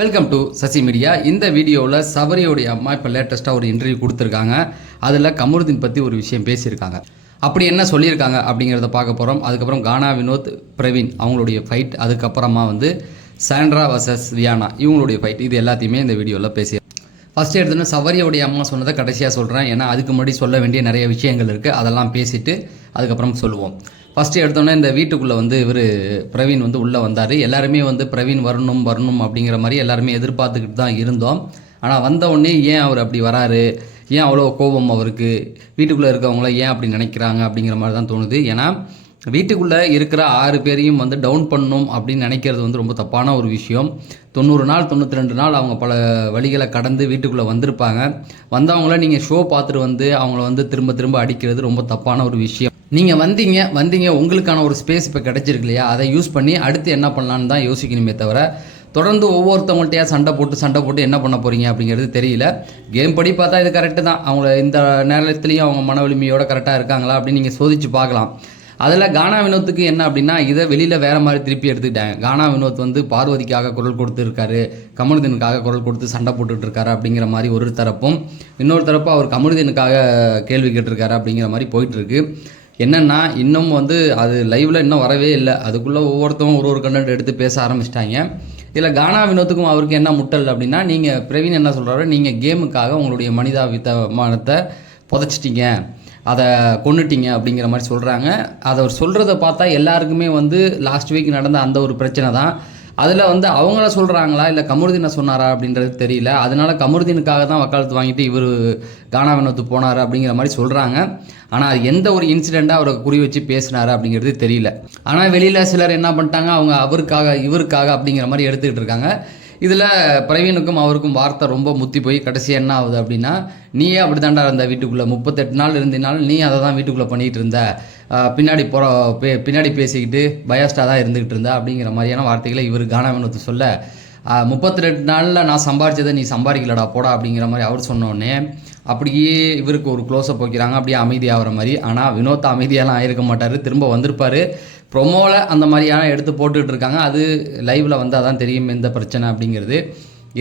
Welcome to Sasi media. இந்த வீடியோவில் சபரியோடைய அம்மா இப்போ லேட்டஸ்ட்டாக ஒரு இன்டர்வியூ கொடுத்துருக்காங்க. அதில் கமருதீன் பற்றி ஒரு விஷயம் பேசியிருக்காங்க. அப்படி என்ன சொல்லியிருக்காங்க அப்படிங்கிறத பார்க்க போகிறோம். அதுக்கப்புறம் கானா வினோத் பிரவீன் அவங்களுடைய ஃபைட், அதுக்கப்புறமா சாண்ட்ரா வர்சஸ் வியானா இவங்களுடைய ஃபைட், இது எல்லாத்தையுமே இந்த வீடியோவில் பேசி ஃபஸ்ட்டு எடுத்துன்னு சபரியோடைய அம்மா சொன்னதை கடைசியாக சொல்கிறேன். ஏன்னா அதுக்கு முன்னாடி சொல்ல வேண்டிய நிறைய விஷயங்கள் இருக்குது. அதெல்லாம் பேசிவிட்டு அதுக்கப்புறம் சொல்லுவோம். ஃபஸ்ட்டு எடுத்தோன்னே இந்த வீட்டுக்குள்ளே இவர் பிரவீன் உள்ளே வந்தார். எல்லாருமே பிரவீன் வரணும் அப்படிங்கிற மாதிரி எல்லாருமே எதிர்பார்த்துக்கிட்டு தான் இருந்தோம். ஆனால் வந்த உடனே ஏன் அவர் அப்படி வராரு, ஏன் அவ்வளோ கோபம் அவருக்கு, வீட்டுக்குள்ளே இருக்கவங்கள ஏன் அப்படி நினைக்கிறாங்க அப்படிங்கிற மாதிரி தான் தோணுது. ஏன்னா வீட்டுக்குள்ளே இருக்கிற 6 பேரையும் டவுன் பண்ணணும் அப்படின்னு நினைக்கிறது ரொம்ப தப்பான ஒரு விஷயம். 90 நாள் 92 நாள் அவங்க பல வழிகளை கடந்து வீட்டுக்குள்ளே வந்திருப்பாங்க. வந்தவங்கள நீங்கள் ஷோ பார்த்துட்டு அவங்கள திரும்ப திரும்ப அடிக்கிறது ரொம்ப தப்பான ஒரு விஷயம். நீங்கள் வந்தீங்க உங்களுக்கான ஒரு ஸ்பேஸ் இப்போ கிடச்சிருக்கு இல்லையா, அதை யூஸ் பண்ணி அடுத்து என்ன பண்ணலான்னு தான் யோசிக்கணுமே தவிர தொடர்ந்து ஒவ்வொருத்தவங்கள்ட்டையா சண்டை போட்டு என்ன பண்ண போகிறீங்க அப்படிங்கிறது தெரியல. கேம் படி பார்த்தா இது கரெக்டு தான். அவங்கள இந்த நேரத்துலையும் அவங்க மன வலிமையோட கரெக்டாக இருக்காங்களா அப்படின்னு நீங்கள் சோதித்து பார்க்கலாம். அதில் கானா வினோத்துக்கு என்ன அப்படின்னா, இதை வெளியில் வேறு மாதிரி திருப்பி எடுத்துக்கிட்டாங்க. கானா வினோத் பார்வதிக்காக குரல் கொடுத்துருக்காரு, கமருதீனுக்காக குரல் கொடுத்து சண்டை போட்டுட்டு இருக்காரு அப்படிங்கிற மாதிரி ஒரு தரப்பும், இன்னொரு தரப்பு அவர் கமருதீனுக்காக கேள்வி கேட்டிருக்காரு அப்படிங்கிற மாதிரி போயிட்டுருக்கு. என்னென்னா இன்னும் அது லைவில் இன்னும் வரவே இல்லை. அதுக்குள்ளே ஒவ்வொருத்தரும் ஒரு கண்டென்ட் எடுத்து பேச ஆரம்பிச்சிட்டாங்க. இதில் கானா வினோத்துக்கும் அவருக்கு என்ன முட்டல் அப்படின்னா, நீங்கள் பிரவீன் என்ன சொல்கிறாரு, நீங்கள் கேமுக்காக உங்களுடைய மனிதாபிமானத்தை புதைச்சிட்டிங்க, அதை கொண்டுட்டிங்க அப்படிங்கிற மாதிரி சொல்கிறாங்க. அதை அவர் சொல்கிறத பார்த்தா எல்லாருக்குமே லாஸ்ட் வீக் நடந்த அந்த ஒரு பிரச்சனை தான். அதில் அவங்கள சொல்கிறாங்களா இல்லை கமருதீனை சொன்னாரா அப்படின்றது தெரியல. அதனால கமருதீனுக்காக தான் வக்காலத்து வாங்கிட்டு இவர் கானா வினோத்து போனார் அப்படிங்கிற மாதிரி சொல்கிறாங்க. ஆனால் அது எந்த ஒரு இன்சிடெண்ட்டாக அவரை குறி வச்சு பேசினார் அப்படிங்கிறது தெரியல. ஆனால் வெளியில் சிலர் என்ன பண்ணிட்டாங்க, அவங்க அவருக்காக இவருக்காக அப்படிங்கிற மாதிரி எடுத்துக்கிட்டு இருக்காங்க. இதில் பிரவீனுக்கும் அவருக்கும் வார்த்தை ரொம்ப முத்தி போய் கடைசி என்ன ஆகுது அப்படின்னா, நீயே அப்படி தாண்டா இருந்த வீட்டுக்குள்ளே 38 நாள் இருந்தனாலும் நீ அதை தான் வீட்டுக்குள்ளே பண்ணிகிட்டு இருந்த, பின்னாடி பேசிக்கிட்டு பயாஸ்டாக தான் இருந்துக்கிட்டு இருந்த அப்படிங்கிற மாதிரியான வார்த்தைகளை இவர் கானா வினோத்து சொல்ல, 38 நாளில் நான் சம்பாரிச்சதை நீ சம்பாதிக்கலடா போடா அப்படிங்கிற மாதிரி அவர் சொன்னோடனே அப்படியே இவருக்கு ஒரு க்ளோஸ்அப் வைக்கிறாங்க, அப்படியே அமைதியாகிற மாதிரி. ஆனால் வினோத் அமைதியாலாம் ஆகிருக்க மாட்டார், திரும்ப வந்திருப்பார். ப்ரொமோவில் அந்த மாதிரியான எடுத்து போட்டுக்கிட்டு இருக்காங்க. அது லைவில் வந்தால் தான் தெரியும் எந்த பிரச்சனை அப்படிங்கிறது.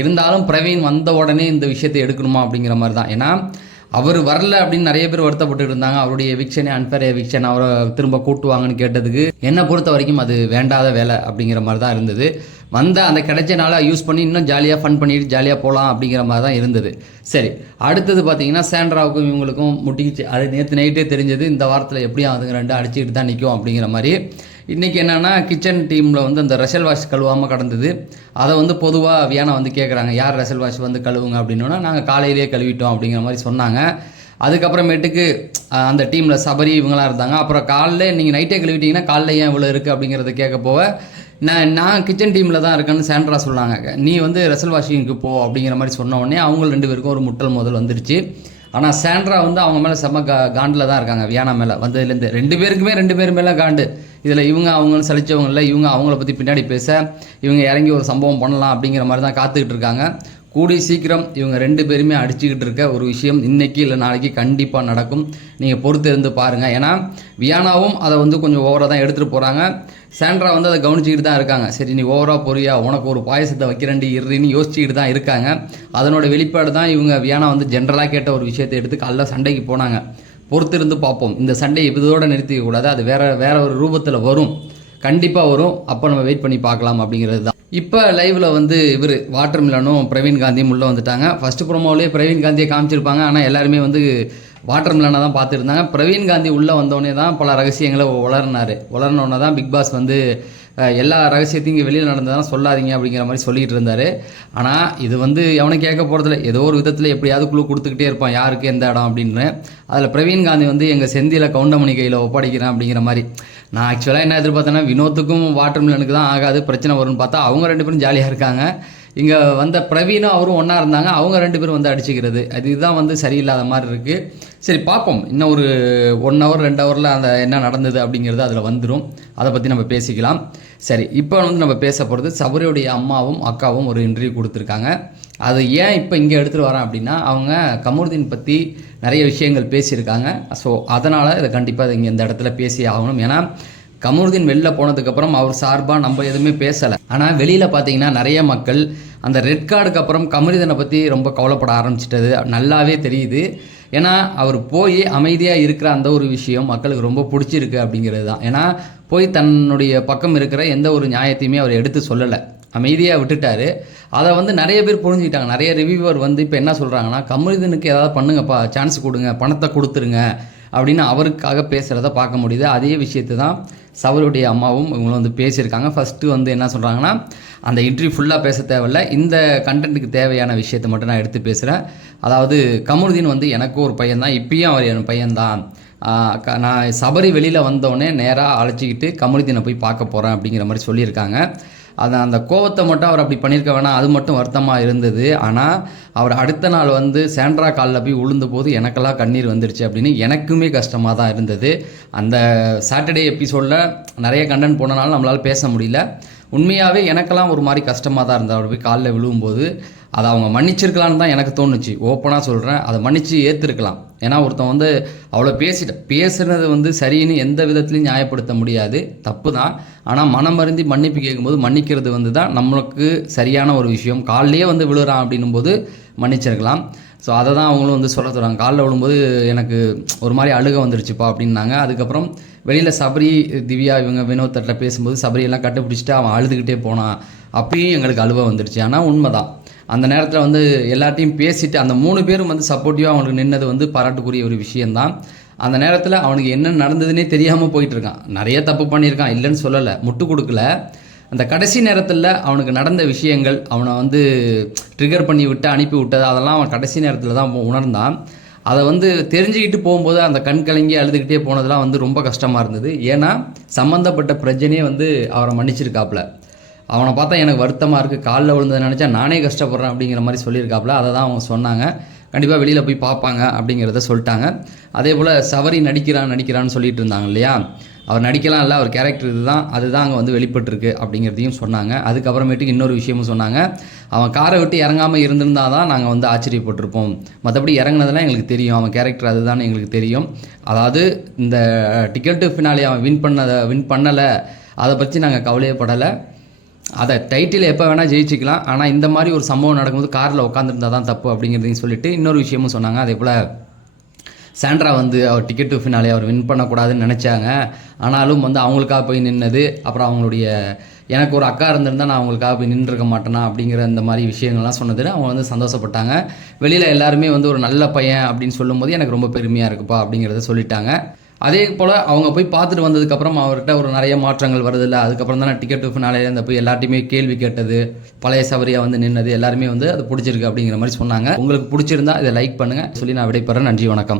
இருந்தாலும் பிரவீன் வந்த உடனே இந்த விஷயத்தை எடுக்கணுமா அப்படிங்கிற மாதிரி தான். ஏன்னா அவர் வரல அப்படின்னு நிறைய பேர் வருத்தப்பட்டு இருந்தாங்க. அவருடைய எவிக்ஷனே அன்ஃபேர் எவிக்ஷன், அவரை திரும்ப கூட்டுவாங்கன்னு கேட்டதுக்கு என்னை பொறுத்த வரைக்கும் அது வேண்டாத வேலை அப்படிங்கிற மாதிரி தான் இருந்தது. அந்த கிடைச்ச நாளை யூஸ் பண்ணி இன்னும் ஜாலியாக ஃபன் பண்ணிட்டு ஜாலியாக போகலாம் அப்படிங்கிற மாதிரி தான் இருந்தது. சரி, அடுத்தது பார்த்தீங்கன்னா சாண்ட்ராவுக்கும் இவங்களுக்கும் முட்டிக்கிச்சு. அது நேற்று நைட்டே தெரிஞ்சது. இந்த வாரத்தில் எப்படியும் அதுங்க ரெண்டு அடிச்சுக்கிட்டு தான் நிற்கும் அப்படிங்கிற மாதிரி. இன்றைக்கி என்னென்னா கிச்சன் டீமில் அந்த ரெசல் வாஷ் கழுவாமல் கடந்தது. அதை பொதுவாக வியானா கேட்குறாங்க, யார் ரெசல் வாஷ் கழுவுங்க அப்படின்னா, நாங்கள் காலையிலேயே கழுவிட்டோம் அப்படிங்கிற மாதிரி சொன்னாங்க. அதுக்கப்புறமேட்டுக்கு அந்த டீமில் சபரி இவங்களாம் இருந்தாங்க. அப்புறம் காலைல நீங்கள் நைட்டே கழுவிட்டிங்கன்னா காலைல ஏன் இவ்வளோ இருக்குது அப்படிங்கிறத கேட்க போக, நான் கிச்சன் டீமில் தான் இருக்கேன்னு சாண்ட்ரா சொன்னாங்க. நீ ரெசல் வாஷிங்க்கு போ அப்படிங்கிற மாதிரி சொன்ன உடனே அவங்க 2 பேருக்கும் ஒரு முட்டல் முதல் வந்துருச்சு. ஆனால் சாண்ட்ரா அவங்க மேலே செம்ம காண்டில் தான் இருக்காங்க. வியானா மேலே வந்ததுலேருந்து 2 பேருக்குமே 2 பேர் மேலே காண்டு. இதில் இவங்க அவங்களும் சலிச்சவங்க இல்லை, இவங்க அவங்கள பற்றி பின்னாடி பேச இவங்க இறங்கி ஒரு சம்பவம் பண்ணலாம் அப்படிங்கிற மாதிரி தான் காத்துக்கிட்டு இருக்காங்க. கூடி சீக்கிரம் இவங்க 2 பேருமே அடிச்சுக்கிட்டு இருக்க ஒரு விஷயம் இன்றைக்கி இல்லை நாளைக்கு கண்டிப்பாக நடக்கும். நீங்கள் பொறுத்து இருந்து பாருங்கள். ஏன்னா வியானாவும் அதை கொஞ்சம் ஓவராக தான் எடுத்துகிட்டு போகிறாங்க. சாண்ட்ரா அதை கவனிச்சிக்கிட்டு தான் இருக்காங்க. சரி, நீ ஓவராக போறியா, உனக்கு ஒரு பாயசத்தை வைக்கிறேன்டி இருன்னு யோசிச்சுக்கிட்டு தான் இருக்காங்க. அதனோட வெளிப்பாடு தான் இவங்க வியானா ஜென்ரலாக கேட்ட ஒரு விஷயத்தை எடுத்து காலைல சண்டைக்கு போனாங்க. பொறுத்து இருந்து பார்ப்போம். இந்த சண்டையை இதோடு நிறுத்திக்க கூடாது, அது வேற ஒரு ரூபத்தில் வரும், கண்டிப்பாக வரும். அப்போ நம்ம வெயிட் பண்ணி பார்க்கலாம் அப்படிங்கிறது தான். இப்போ லைவில் இவர் வாட்டர் மிலனும் பிரவீன் காந்தியும் உள்ளே வந்துட்டாங்க. ஃபஸ்ட்டு ப்ரோமோவிலே பிரவீன் காந்தியை காமிச்சிருப்பாங்க. ஆனால் எல்லாருமே வாட்டர் மிலனை தான் பார்த்துருந்தாங்க. பிரவீன் காந்தி உள்ளே வந்தோடனே தான் பல ரகசியங்களை வளர்னோடனே தான் பிக் பாஸ் எல்லா ரகசியத்தையும் இங்கே வெளியில் நடந்ததான் சொல்லாதீங்க அப்படிங்கிற மாதிரி சொல்லிகிட்டு இருந்தார். ஆனால் இது எவனை கேட்க போகிறதில்ல, ஏதோ ஒரு விதத்தில் எப்படியாவது குழு கொடுத்துக்கிட்டே இருப்பான் யாருக்கு எந்த இடம் அப்படின்னு. அதில் பிரவீன் காந்தி எங்கள் செந்தியில் கவுண்டமணி கையில் ஒப்படைக்கிறேன் அப்படிங்கிற மாதிரி. நான் ஆக்சுவலாக என்ன எதிர்பார்த்தேன்னா, வினோத்துக்கும் வாட்டர் மிலனுக்கு தான் ஆகாது, பிரச்சனை வரும்னு பார்த்தா அவங்க 2 பேரும் ஜாலியாக இருக்காங்க. இங்கே பிரவீனும் அவரும் ஒன்றா இருந்தாங்க, அவங்க 2 பேரும் அடிச்சுக்கிறது, இதுதான் சரியில்லாத மாதிரி இருக்குது. சரி பார்ப்போம், இன்னும் ஒரு 1 hour 2 hourல அந்த என்ன நடந்தது அப்படிங்கிறது அதில் வந்துடும். அதை பற்றி நம்ம பேசிக்கலாம். சரி, இப்போ நம்ம பேச போகிறது சபரியோடைய அம்மாவும் அக்காவும் ஒரு இன்டர்வியூ கொடுத்துருக்காங்க. அது ஏன் இப்போ இங்கே எடுத்துகிட்டு வரேன் அப்படின்னா, அவங்க கமருதீன் பற்றி நிறைய விஷயங்கள் பேசியிருக்காங்க. ஸோ அதனால் இதை கண்டிப்பாக இங்கே இந்த இடத்துல பேசி ஆகணும். ஏன்னா கமருதீன் வெளில போனதுக்கப்புறம் அவர் சார்பாக நம்ம எதுவுமே பேசலை. ஆனால் வெளியில் பார்த்தீங்கன்னா நிறைய மக்கள் அந்த ரெட் கார்டுக்கு அப்புறம் கமருதீனை பற்றி ரொம்ப கவலைப்பட ஆரம்பிச்சிட்டது நல்லாவே தெரியுது. ஏன்னா அவர் போய் அமைதியாக இருக்கிற அந்த ஒரு விஷயம் மக்களுக்கு ரொம்ப பிடிச்சிருக்கு அப்படிங்கிறது தான். ஏன்னா போய் தன்னுடைய பக்கம் இருக்கிற எந்த ஒரு நியாயத்தையுமே அவர் எடுத்து சொல்லலை, அமைதியாக விட்டுட்டார். அதை வந்து நிறைய பேர் புரிஞ்சுக்கிட்டாங்க. நிறைய ரிவ்யூவர் வந்து இப்போ என்ன சொல்கிறாங்கன்னா, கமருதீனுக்கு ஏதாவது பண்ணுங்கப்பா, சான்ஸ் கொடுங்க, பணத்தை கொடுத்துருங்க அப்படின்னு அவருக்காக பேசுகிறத பார்க்க முடியுது. அதே விஷயத்தை தான் சவருடைய அம்மாவும் இவங்களும் வந்து பேசியிருக்காங்க. ஃபஸ்ட்டு வந்து என்ன சொல்கிறாங்கன்னா, அந்த இன்டர்வியூ ஃபுல்லாக பேச தேவையில்லை, இந்த கண்டென்ட்டுக்கு தேவையான விஷயத்தை மட்டும் நான் எடுத்து பேசுகிறேன். அதாவது கமருதீன் வந்து எனக்கும் ஒரு பையன்தான், இப்பயும் அவர் என் பையன்தான். நான் சபரி வெளியில் வந்தோடனே நேராக அழைச்சிக்கிட்டு கமருதீனை போய் பார்க்க போகிறேன் அப்படிங்கிற மாதிரி சொல்லியிருக்காங்க. அந்த கோவத்தை மட்டும் அவர் அப்படி பண்ணியிருக்க வேணாம், அது மட்டும் வருத்தமாக இருந்தது. ஆனால் அவர் அடுத்த நாள் வந்து சாண்ட்ரா காலில் போய் விழுந்த போது எனக்கெல்லாம் கண்ணீர் வந்துருச்சு அப்படின்னு எனக்குமே கஷ்டமாக தான் இருந்தது. அந்த சாட்டர்டே எபிசோடில் நிறைய கண்டென்ட் போனனால நம்மளால் பேச முடியல. உண்மையாகவே எனக்கெல்லாம் ஒரு மாதிரி கஷ்டமாக தான் இருந்தது அவர் போய் காலில் விழுவும்போது. அதை அவங்க மன்னிச்சிருக்கலான்னு தான் எனக்கு தோணுச்சு, ஓப்பனாக சொல்கிறேன். அதை மன்னித்து ஏற்றுருக்கலாம். ஏன்னா ஒருத்தன் வந்து அவ்வளோ பேசுனது வந்து சரின்னு எந்த விதத்துலையும் நியாயப்படுத்த முடியாது, தப்பு தான். ஆனால் மனம் வருந்தி மன்னிப்பு கேட்கும்போது மன்னிக்கிறது வந்து தான் நம்மளுக்கு சரியான ஒரு விஷயம். காலிலேயே வந்து விழுறான் அப்படின்னும் போது மன்னிச்சிருக்கலாம். ஸோ அதை தான் அவங்களும் வந்து சொல்ல தருவாங்க. காலில் விழும்போது எனக்கு ஒரு மாதிரி அழுக வந்துருச்சுப்பா அப்படின்னாங்க. அதுக்கப்புறம் வெளியில் சபரி, திவ்யா, இவங்க வினோத் தட்டில் பேசும்போது சபரியெல்லாம் கட்டுப்பிடிச்சிட்டு அவன் அழுதுகிட்டே போனான், அப்பயும் எங்களுக்கு அழுவ வந்துருச்சு. ஆனால் உண்மை தான், அந்த நேரத்தில் வந்து எல்லாத்தையும் பேசிட்டு அந்த 3 பேரும் வந்து சப்போர்ட்டிவாக அவனுக்கு நின்னது வந்து பாராட்டுக்குரிய ஒரு விஷயந்தான். அந்த நேரத்தில் அவனுக்கு என்ன நடந்ததுன்னே தெரியாமல் போயிட்டுருக்கான். நிறைய தப்பு பண்ணியிருக்கான், இல்லைன்னு சொல்லலை, முட்டு கொடுக்கல. அந்த கடைசி நேரத்தில் அவனுக்கு நடந்த விஷயங்கள், அவனை வந்து ட்ரிகர் பண்ணி விட்டு அனுப்பி விட்டது, அதெல்லாம் அவன் கடைசி நேரத்தில் தான் உணர்ந்தான். அதை வந்து தெரிஞ்சுக்கிட்டு போகும்போது அந்த கண் கலங்கி அழுதுகிட்டே போனதெல்லாம் வந்து ரொம்ப கஷ்டமாக இருந்தது. ஏன்னா சம்மந்தப்பட்ட பிரச்சனையே வந்து அவரை மன்னிச்சிருக்காப்புல. அவனை பார்த்தா எனக்கு வருத்தமாக இருக்குது, காலில் விழுந்ததை நினச்சா நானே கஷ்டப்படுறேன் அப்படிங்கிற மாதிரி சொல்லியிருக்காப்புல. அதை தான் அவங்க சொன்னாங்க. கண்டிப்பாக வெளியில் போய் பார்ப்பாங்க அப்படிங்கிறத சொல்லிட்டாங்க. அதே போல் சவரி நடிக்கிறான்னு சொல்லிட்டு இருந்தாங்க இல்லையா, அவர் நடிக்கலாம் இல்லை, அவர் கேரக்டர் அதுதான் அங்கே வந்து வெளிப்பட்டுருக்கு அப்படிங்கிறதையும் சொன்னாங்க. அதுக்கப்புறமேட்டுக்கு இன்னொரு விஷயமும் சொன்னாங்க, அவன் காரை விட்டு இறங்காமல் இருந்திருந்தால் தான் நாங்கள் வந்து ஆச்சரியப்பட்டிருப்போம், மற்றபடி இறங்கினதெல்லாம் எங்களுக்கு தெரியும், அவன் கேரக்டர் அதுதான் எங்களுக்கு தெரியும். அதாவது இந்த டிக்கெட் டு ஃபினாலே அவன் வின் பண்ணலை, அதை பற்றி நாங்கள் கவலையப்படலை. அதை டைட்டில் எப்போ வேணால் ஜெயிச்சிக்கலாம், ஆனால் இந்த மாதிரி ஒரு சம்பவம் நடக்கும்போது காரில் உட்காந்துருந்தா தான் தப்பு அப்படிங்கிறதையும் சொல்லிட்டு இன்னொரு விஷயமும் சொன்னாங்க. அதே போல் சாண்ட்ரா வந்து அவர் டிக்கெட் டு ஃபினாலே அவர் வின் பண்ணக்கூடாதுன்னு நினச்சாங்க, ஆனாலும் வந்து அவங்களுக்காக போய் நின்னது. அப்புறம் அவங்களுடைய எனக்கு ஒரு அக்கா இருந்திருந்தால் நான் அவங்களுக்காக போய் நின்றுருக்க மாட்டேனா அப்படிங்கிற இந்த மாதிரி விஷயங்கள்லாம் சொன்னது அவங்க வந்து சந்தோஷப்பட்டாங்க. வெளியில் எல்லாருமே வந்து ஒரு நல்ல பையன் அப்படின்னு சொல்லும்போது எனக்கு ரொம்ப பெருமையாக இருக்குப்பா அப்படிங்கிறத சொல்லிட்டாங்க. அதே போல் அவங்க போய் பார்த்துட்டு வந்ததுக்கப்புறம் அவர்கிட்ட ஒரு நிறைய மாற்றங்கள் வருதில்ல. அதுக்கப்புறம் தான் டிக்கெட் டு ஃபினாலே அந்த போய் எல்லாத்தையுமே கேள்வி கேட்டது, பழைய சவரியாக வந்து நின்னது, எல்லாருமே வந்து அது பிடிச்சிருக்கு அப்படிங்கிற மாதிரி சொன்னாங்க. உங்களுக்கு பிடிச்சிருந்தா இதை லைக் பண்ணுங்கள் சொல்லி நான் விடைபெறேன். நன்றி, வணக்கம்.